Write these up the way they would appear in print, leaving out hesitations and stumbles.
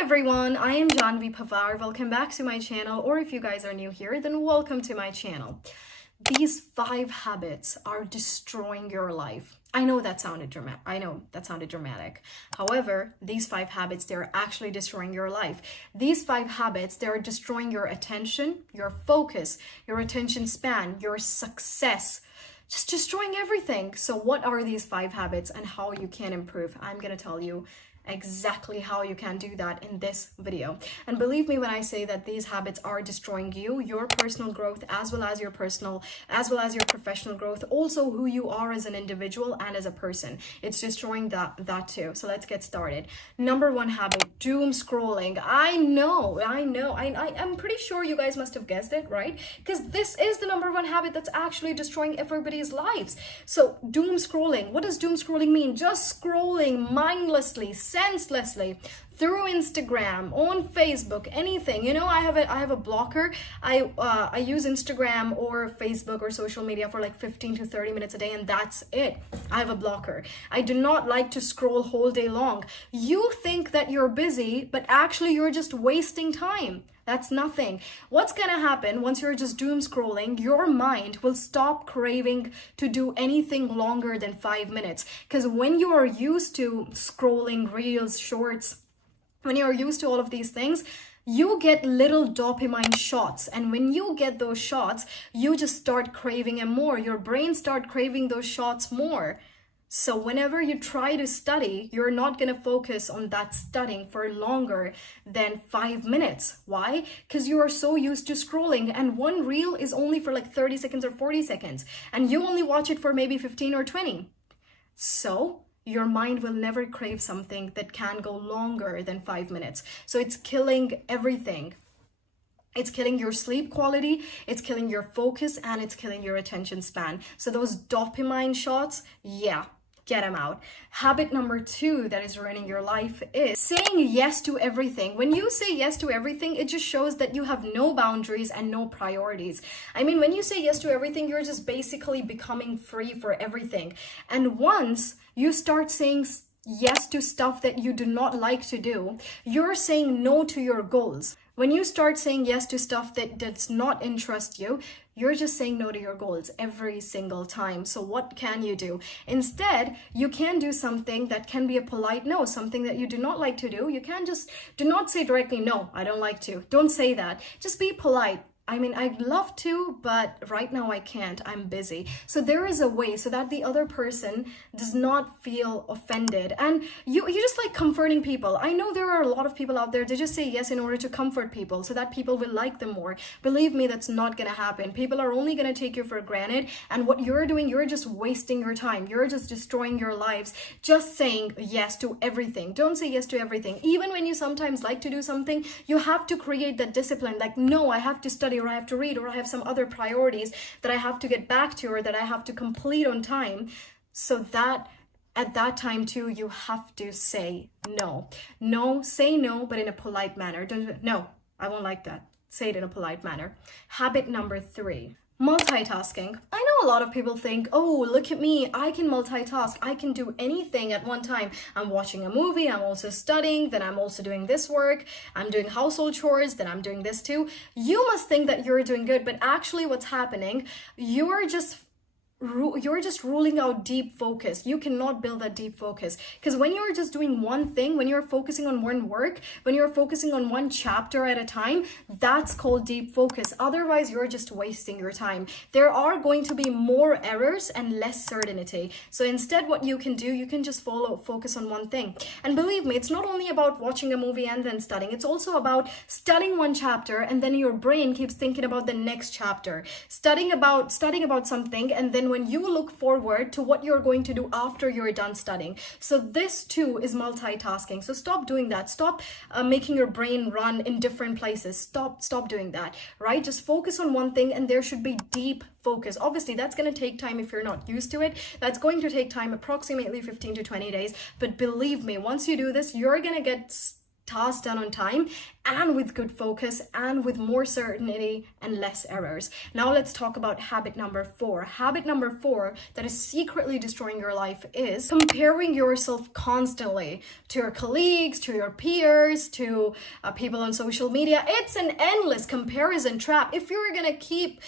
everyone, I am Janvi Pavar. Welcome back to my channel, or if you guys are new here, then welcome to my channel. These 5 habits are destroying your life. I know that sounded dramatic. However, these 5 habits, they're actually destroying your life. These 5 habits, they're destroying your attention, your focus, your attention span, your success, just destroying everything. So what are these 5 habits and how you can improve? I'm going to tell you exactly how you can do that in this video. And believe me when I say that these habits are destroying you, your personal growth, as well as your professional growth, also who you are as an individual and as a person. It's destroying that too. So let's get started. Number 1 habit, doom scrolling. I'm pretty sure you guys must have guessed it, right? Because this is the number 1 habit that's actually destroying everybody's lives. So doom scrolling, what does doom scrolling mean? Just scrolling mindlessly, senselessly through Instagram, on Facebook, anything. You know, I have a blocker. I use Instagram or Facebook or social media for like 15 to 30 minutes a day, and that's it. I have a blocker. I do not like to scroll whole day long. You think that you're busy, but actually you're just wasting time. That's nothing. What's gonna happen once you're just doom scrolling? Your mind will stop craving to do anything longer than 5 minutes. Because when you are used to scrolling reels, shorts, when you're used to all of these things, you get little dopamine shots. And when you get those shots, you just start craving them more. Your brain start craving those shots more. So whenever you try to study, you're not going to focus on that studying for longer than 5 minutes. Why? Because you are so used to scrolling, and one reel is only for like 30 seconds or 40 seconds, and you only watch it for maybe 15 or 20. So your mind will never crave something that can go longer than 5 minutes. So it's killing everything. It's killing your sleep quality, it's killing your focus, and it's killing your attention span. So those dopamine shots, yeah, get them out. Habit number 2 that is ruining your life is saying yes to everything. When you say yes to everything, it just shows that you have no boundaries and no priorities. I mean, when you say yes to everything, you're just basically becoming free for everything. And once you start saying yes to stuff that you do not like to do, you're saying no to your goals. When you start saying yes to stuff that does not interest you, you're just saying no to your goals every single time. So what can you do? Instead, you can do something that can be a polite no, something that you do not like to do. You can just do not say directly, no, I don't like to. Don't say that. Just be polite. I mean, I'd love to, but right now I can't. I'm busy. So there is a way so that the other person does not feel offended. And you just like comforting people. I know there are a lot of people out there, they just say yes in order to comfort people so that people will like them more. Believe me, that's not going to happen. People are only going to take you for granted. And what you're doing, you're just wasting your time. You're just destroying your lives. Just saying yes to everything. Don't say yes to everything. Even when you sometimes like to do something, you have to create that discipline. Like, no, I have to study, or I have to read, or I have some other priorities that I have to get back to, or that I have to complete on time. So that at that time too, you have to say no. No, say no, but in a polite manner. No, I won't like that. Say it in a polite manner. Habit number 3. Multitasking. I know a lot of people think, oh, look at me, I can multitask. I can do anything at one time. I'm watching a movie, I'm also studying, then I'm also doing this work, I'm doing household chores, then I'm doing this too. You must think that you're doing good, but actually what's happening, you're just ruling out deep focus. You cannot build that deep focus, because when you're just doing one thing, when you're focusing on one work, when you're focusing on one chapter at a time, that's called deep focus. Otherwise, you're just wasting your time. There are going to be more errors and less certainty. So instead, what you can do, you can just focus on one thing. And believe me, it's not only about watching a movie and then studying. It's also about studying one chapter, and then your brain keeps thinking about the next chapter. Studying about something, and then when you look forward to what you're going to do after you're done studying. So this too is multitasking. So stop doing that. Stop making your brain run in different places. Stop doing that, right? Just focus on one thing, and there should be deep focus. Obviously, that's going to take time if you're not used to it. That's going to take time, approximately 15 to 20 days. But believe me, once you do this, you're going to get tasks done on time and with good focus and with more certainty and less errors. Now let's talk about habit number 4. Habit number 4 that is secretly destroying your life is comparing yourself constantly to your colleagues, to your peers, to people on social media. It's an endless comparison trap. If you're gonna keep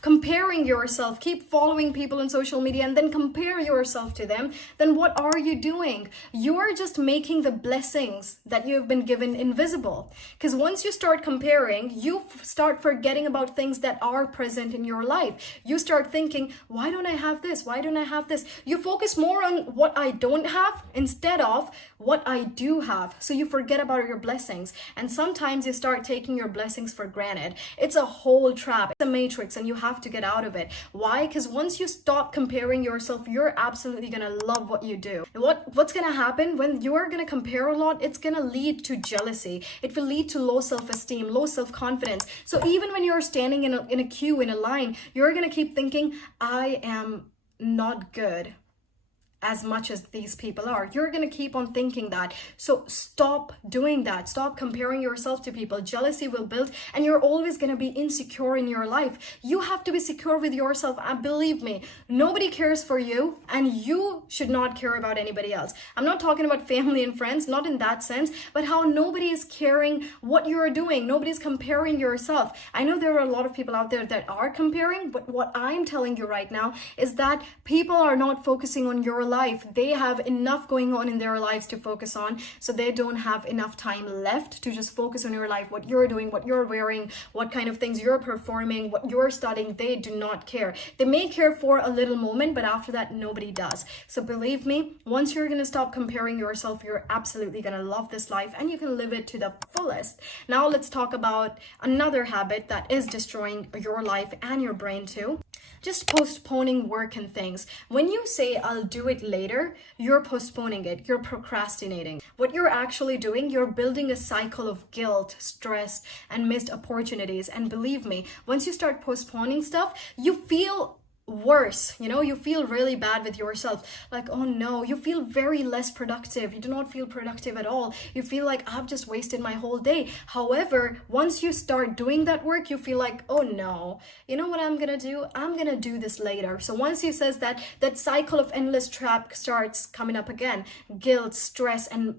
comparing yourself, keep following people on social media and then compare yourself to them, then what are you doing? You're just making the blessings that you've been given invisible. Because once you start comparing, you start forgetting about things that are present in your life. You start thinking, why don't I have this? Why don't I have this? You focus more on what I don't have instead of what I do have. So you forget about your blessings. And sometimes you start taking your blessings for granted. It's a whole trap. It's a matrix and you have to get out of it. Why? Because once you stop comparing yourself, you're absolutely gonna love what you do. What's gonna happen when you're gonna compare a lot? It's gonna lead to jealousy. It will lead to low self-esteem, low self-confidence. So even when you're standing in a queue, in a line, you're gonna keep thinking, I am not good as much as these people are. You're gonna keep on thinking that. So stop doing that. Stop comparing yourself to people. Jealousy will build and you're always gonna be insecure in your life. You have to be secure with yourself, and believe me, nobody cares for you and you should not care about anybody else. I'm not talking about family and friends, not in that sense, but how nobody is caring what you're doing. Nobody's comparing yourself. I know there are a lot of people out there that are comparing, but what I'm telling you right now is that people are not focusing on your life. They have enough going on in their lives to focus on, so they don't have enough time left to just focus on your life, what you're doing, what you're wearing, what kind of things you're performing, what you're studying. They do not care. They may care for a little moment, but after that, nobody does. So believe me, once you're gonna stop comparing yourself, you're absolutely gonna love this life and you can live it to the fullest. Now let's talk about another habit that is destroying your life and your brain too. Just postponing work and things. When you say, I'll do it later, you're postponing it, you're procrastinating. What you're actually doing, you're building a cycle of guilt, stress, and missed opportunities. And believe me, once you start postponing stuff, you feel worse, you feel really bad with yourself, like, oh no, you feel very less productive. You do not feel productive at all. You feel like I've just wasted my whole day. However, once you start doing that work, you feel like, oh no, you know what I'm gonna do? I'm gonna do this later. So once you says that cycle of endless trap starts coming up again, guilt, stress, and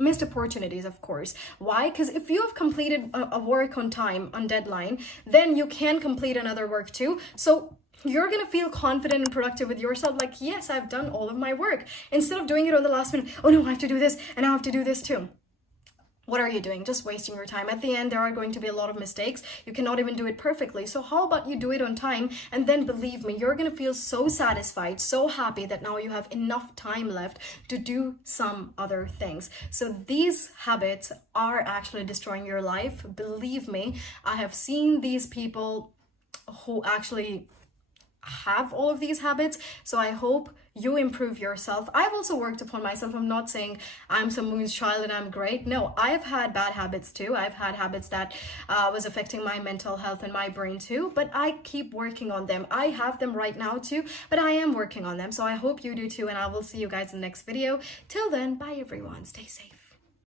missed opportunities, of course. Why? Because if you have completed a work on time, on deadline, then you can complete another work too. So you're gonna feel confident and productive with yourself, like, yes, I've done all of my work, instead of doing it on the last minute. Oh no, I have to do this and I have to do this too. What are you doing? Just wasting your time. At the end, there are going to be a lot of mistakes. You cannot even do it perfectly. So how about you do it on time? And then believe me, you're going to feel so satisfied, so happy that now you have enough time left to do some other things. So these habits are actually destroying your life. Believe me, I have seen these people who actually have all of these habits. So I hope you improve yourself. I've also worked upon myself. I'm not saying I'm someone's child and I'm great. No, I've had bad habits too. I've had habits that was affecting my mental health and my brain too, but I keep working on them. I have them right now too, but I am working on them. So I hope you do too, and I will see you guys in the next video. Till then, bye everyone. Stay safe.